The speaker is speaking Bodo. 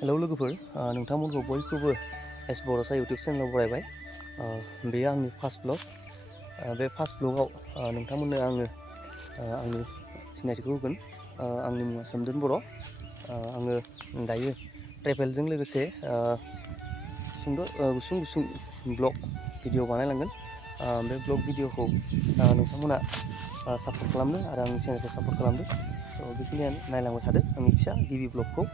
हेलौ लोगोफोर, नोंथांमोनखौ बयखौबो एस बर'सा इउटुब चेनेलाव बरायबाय। बेयो आंनि फार्स्ट ब्लग। बे फार्स्ट ब्लगाव नोंथांमोननो आङो आंनि सिनायथिखौ होगोन। आंनि मुङा सोमदोन बर'। आङो दायो ट्रेभेलजों लोगोसे गुसुं ब्लग भिडिअ बानायलांगोन। बे ब्लग भिडिअखौ नोंथांमोना सापर्ट खालामदो आरो आंनि चेनेलखौ सापर्ट खालामदो। स' बेखिनियानो, नायलांबाय थादो आंनि फिसा गिबि ब्लगखौ।